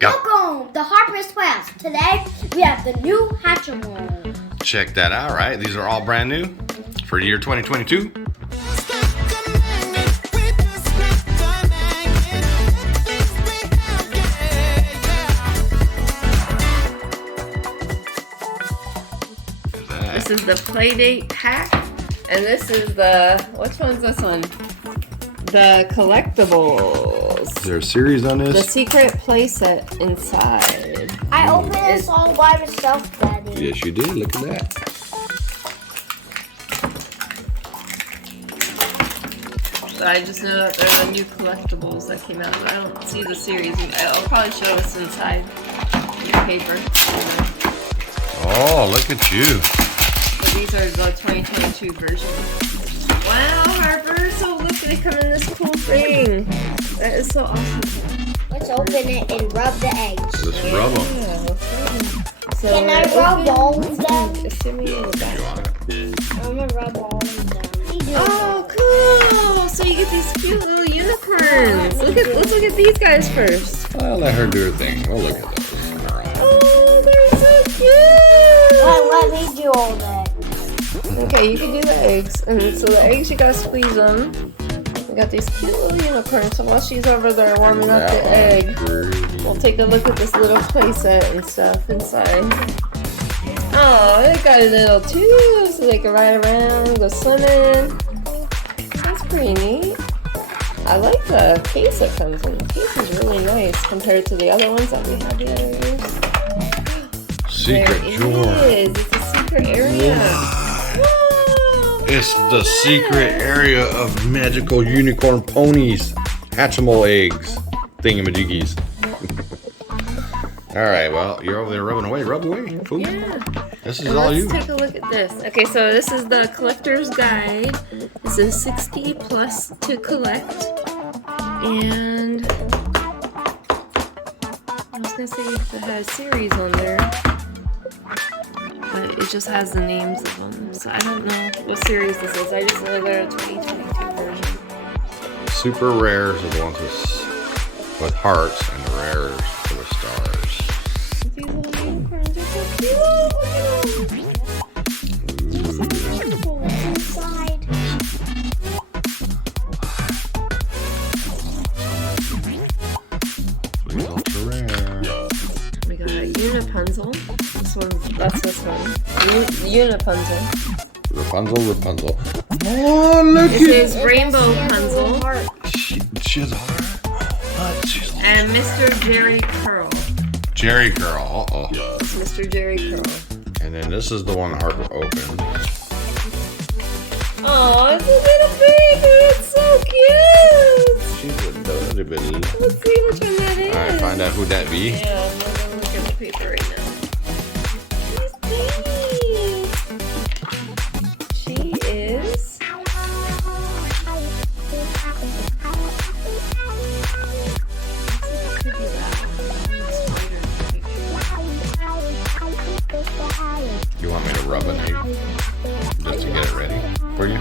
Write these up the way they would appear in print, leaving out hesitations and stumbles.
Welcome to Harper's Quest. Today we have the new Hatchimal. Check that out, right? These are all brand new for year 2022. This is the Playdate pack, and this is the, which one's this one? The CollEGGtibles. Is there a series on this? The secret playset inside. I opened this all by myself, Daddy. Yes, you did. Look at that. But I just know that they're the new CollEGGtibles that came out. I don't see the series. I'll probably show us inside your paper. Oh, look at you. But these are the 2022 version. Wow, Harper! So look, they come in this cool thing. That is so awesome. Let's open it and rub the eggs. Let's rub them. Okay. So Can I rub all of them? Just give me the back. I'm gonna rub all of them. Oh, cool! So you get these cute little unicorns. Let's look at these guys first. I'll let her do her thing. We'll look at those. Oh, they're so cute! Let me do all that. Okay, you can do the eggs. And so the eggs, you gotta squeeze them. We got these cute little unicorns. So while she's over there warming up the egg, we'll take a look at this little playset and stuff inside. Oh, they got a little tube so they can ride around, go swimming. That's pretty neat. I like the case that comes in. The case is really nice compared to the other ones that we had the other years. Secret drawer. It's a secret area. Whoa. It's the secret area of magical unicorn ponies. Hatchimal eggs. Thingamajiggies. Alright, well, you're over there rubbing away. Rub away. Fool. Yeah. This is And all you. let's take a look at this. Okay, so this is the collector's guide. This is 60 plus to collect. And I was gonna say if it has series on there, but it just has the names of them. So I don't know what series this is. I just know they're a 2022 version. Super rares are the ones with hearts, and the rares for the stars. These little unicorns are so cute. Look at them. Inside. Please ultra rare. We got a Unipunzel. That's this one. Unipunzel. Rapunzel. Oh, look This is Rainbow Punzel She has a heart. and Mr. Jerry Curl. Jerry Curl. Uh-oh. It's Mr. Jerry Curl. And then this is the one Harper opened. Oh, it's a little baby. It's so cute. She's a little bit. Let's see which one that is. Alright, find out who that be. Yeah, I'm gonna look at the paper right now. She's baby. She is. You want me to rub an egg just to get it ready for you?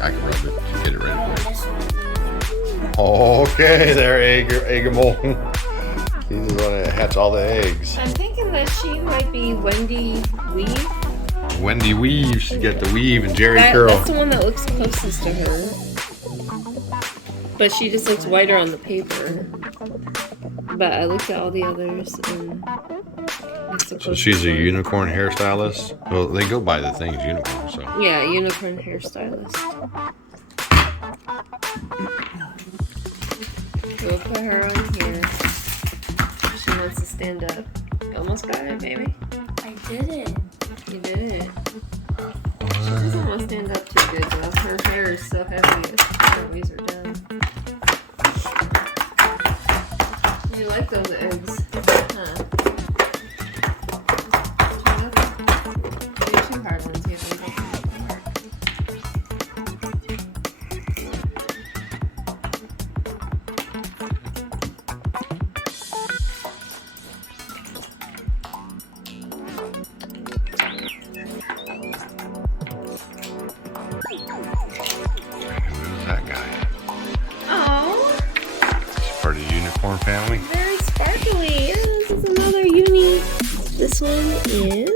I can rub it to get it ready for you. Okay, there, Eggimal. He's the one that hatch all the eggs. I'm thinking that she might be Wendy Weave. Wendy Weave, she got the weave, and Jerry That's Curl. the one that looks closest to her. But she just looks whiter on the paper. But I looked at all the others and So she's a unicorn hairstylist. Well, they go by the things unicorn. So yeah, unicorn hairstylist. We'll put her on here. She wants to stand up. You almost got it, baby. I did it. You did it. She doesn't want to stand up too good though. Her hair is so heavy. It weighs her down. You like those eggs, huh? They're too hard ones. You have to make them hard. who's that guy? Oh. He's part of the unicorn family. Very sparkly. Yeah, this is another uni. This one is.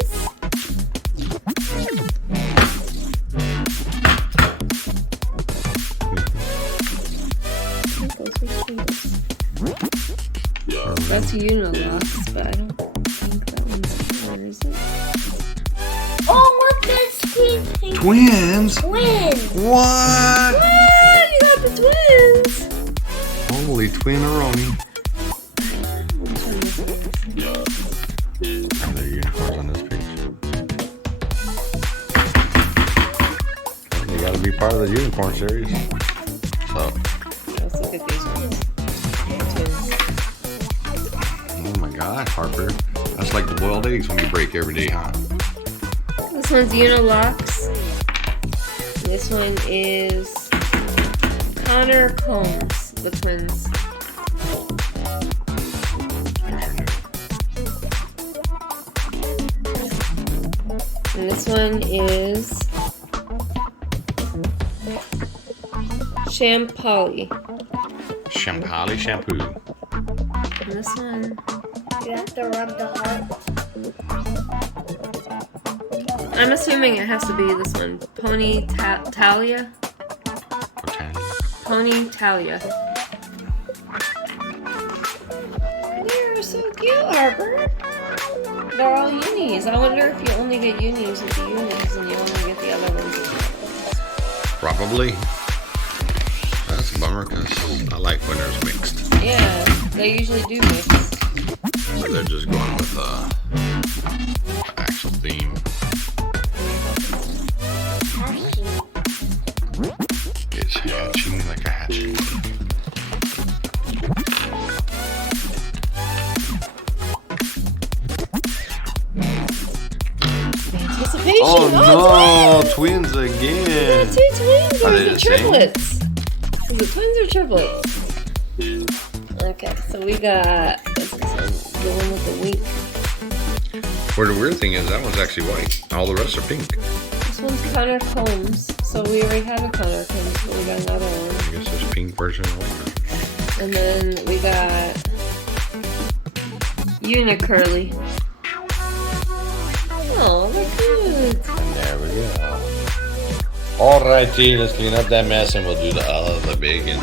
That's Unilox, but I don't think that one's here, is it? Oh, look, there's twins. Twins? Twins. What? What? You got the twins! Holy twin-a-roni. Are there unicorns on this page? You gotta be part of the unicorn series. So. Let's look at these ones. Twins. Oh my God, Harper. That's like the boiled eggs when you break every day, huh? This one's Unilox. This one is Connor Combs, the twins. And this one is Shampali. Shampali shampoo. And this one, You have to rub the heart. I'm assuming it has to be this one. Pony Talia? Pony Talia. They're so cute, Harper. They're all unis. I wonder if you only get unis with the unis and you only get the other ones with the other ones. Probably. That's a bummer because I like when there's mixed. Yeah, they usually do mix. So they're just going with the actual theme. It's hatching like a hatching. Anticipation. Oh no, twins. twins We again. got two twins. Are Or they the the same? triplets? So the twins are triplets. Okay, so we got this one, the one with the wink. Where the weird thing is, that one's actually white. All the rest are pink. This one's Connor Combs. So we already have a Connor Combs, but we got another one. I guess there's pink version and white version. And then we got Unicurly. Oh, they're cute. There we go. Alrighty, let's clean up that mess and we'll do the bacon.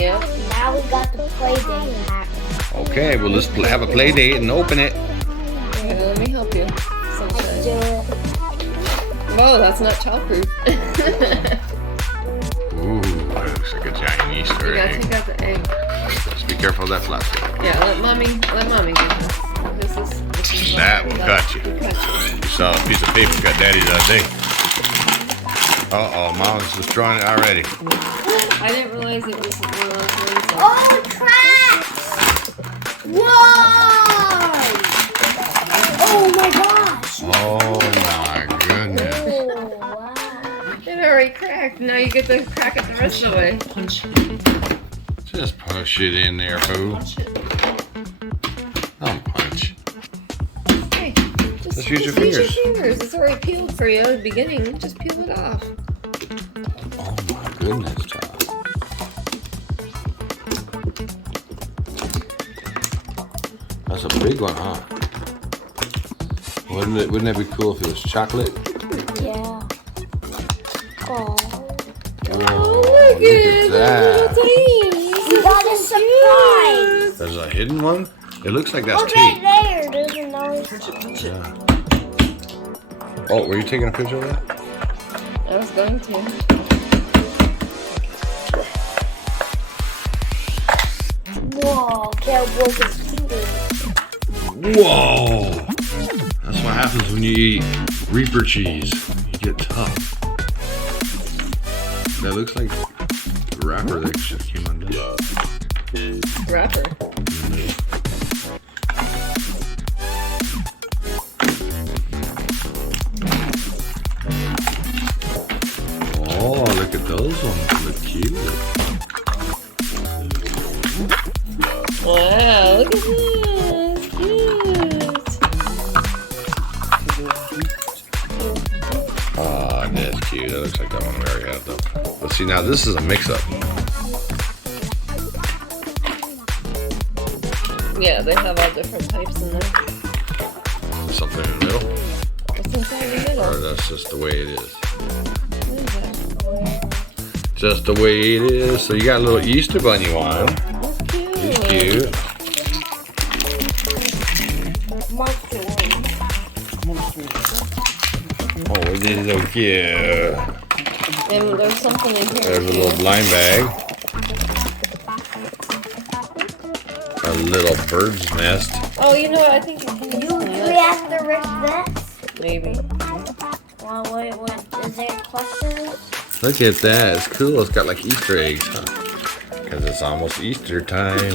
Yep. Now we got the Playdate hat. Okay, well let's have a play date and open it. Okay, let me help you. Do Sunshine. it. Whoa, that's not childproof. Ooh, that looks like a giant Easter You gotta egg. take out the egg. Just be careful of that plastic. Yeah, let mommy get this. This is That will cut you. Will cut you. You saw a piece of paper cut daddy the other day. Uh-oh, mom's destroying it already. I didn't realize it was one of those ones. Oh, tracks! Whoa! Oh my gosh! Oh my goodness. Oh, wow. It already cracked. Now you get to crack it the rest of the way. Just push it in there, boo. Don't punch. Hey, Just use your use fingers. your fingers. It's already peeled for you at the beginning. Just peel it off. Oh my goodness, child. That's a big one, huh? Wouldn't that be cool if it was chocolate? Yeah. Oh. Whoa, Look at that. We got a surprise! There's a hidden one? It looks like that's Oh, right tape. there. There's another. Yeah. Oh, were you taking a picture of that? I was going to. Whoa, Cal broke his finger. Whoa! That's what happens when you eat Reaper cheese. You get tough. That looks like the wrapper that just came undone. Wrapper. Oh, look at those ones. Look cute. Wow, look at this. Cute. Ah, that's cute. That looks like that one we already have though. But see, now this is a mix-up. Yeah, they have all different types in there. Something in the middle? What's inside the middle? Or that's just the way it is? What is that? Just the way it is. So you got a little Easter bunny one. That's cute. He's cute. Monster one. Oh, it is so cute. And there's something in here. There's a little blind bag. A little bird's nest. Oh, you know what? I think you can use Do we have to rip this? Maybe. Well, wait, is there questions? Look at that. It's cool. It's got like Easter eggs, huh? Because it's almost Easter time.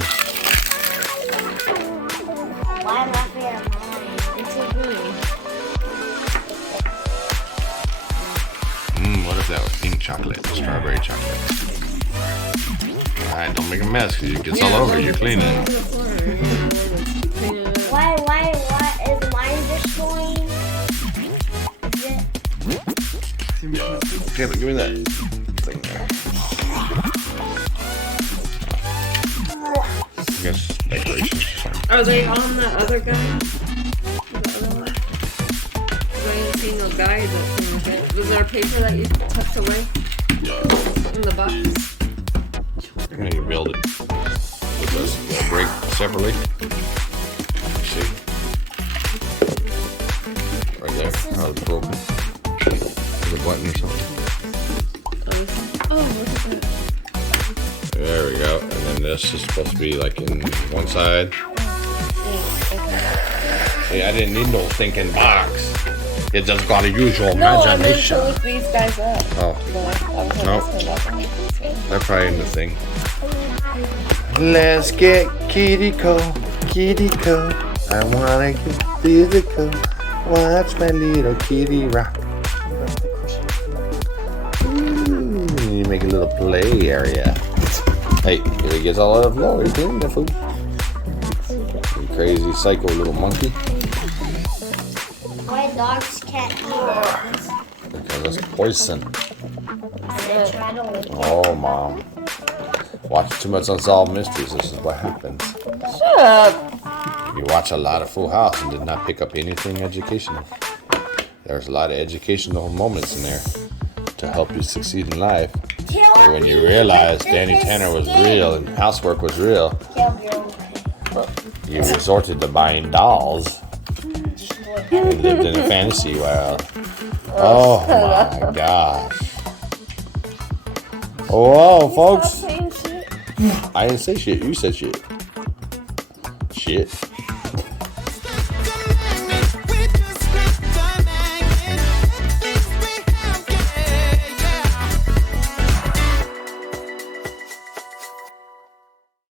Why am I laughing at mine? It's so pretty. What if that was pink chocolate? Strawberry chocolate. Alright, don't make a mess because it gets all over. You're cleaning it. Why is mine destroying? Is it? Okay, but give me that thing there. I guess decorations. Are they on the other guy? The other one? 'Cause I ain't seen no guide that came with it. Was there a paper that you tucked away in the box? How do you build it? Does it break separately? See? Right there. How it's broken. There's a button or something. Oh, look at that. There we go. And then this is supposed to be like in one side. See, I didn't need no thinking box. You just gotta use your No, I meant to imagination. look these guys up. Oh, No. they're probably in the thing. Let's get kitty co. I wanna get physical. Watch my little kitty rock. Ooh, you make a little play area. Hey, if it gets all out of the floor, you clean the food. You crazy psycho little monkey. Why dogs can't eat it? Because it's poison. And they try to lick it. Oh, Mom. Watch too much Unsolved Mysteries. This is what happens. Shut up. You watch a lot of Full House and did not pick up anything educational. There's a lot of educational moments in there to help you succeed in life. And when you realize Danny Tanner was real and housework was real, you resorted to buying dolls and lived in a fantasy world. Oh my gosh. Whoa, folks. Stop saying shit. I didn't say shit. You said shit. Shit.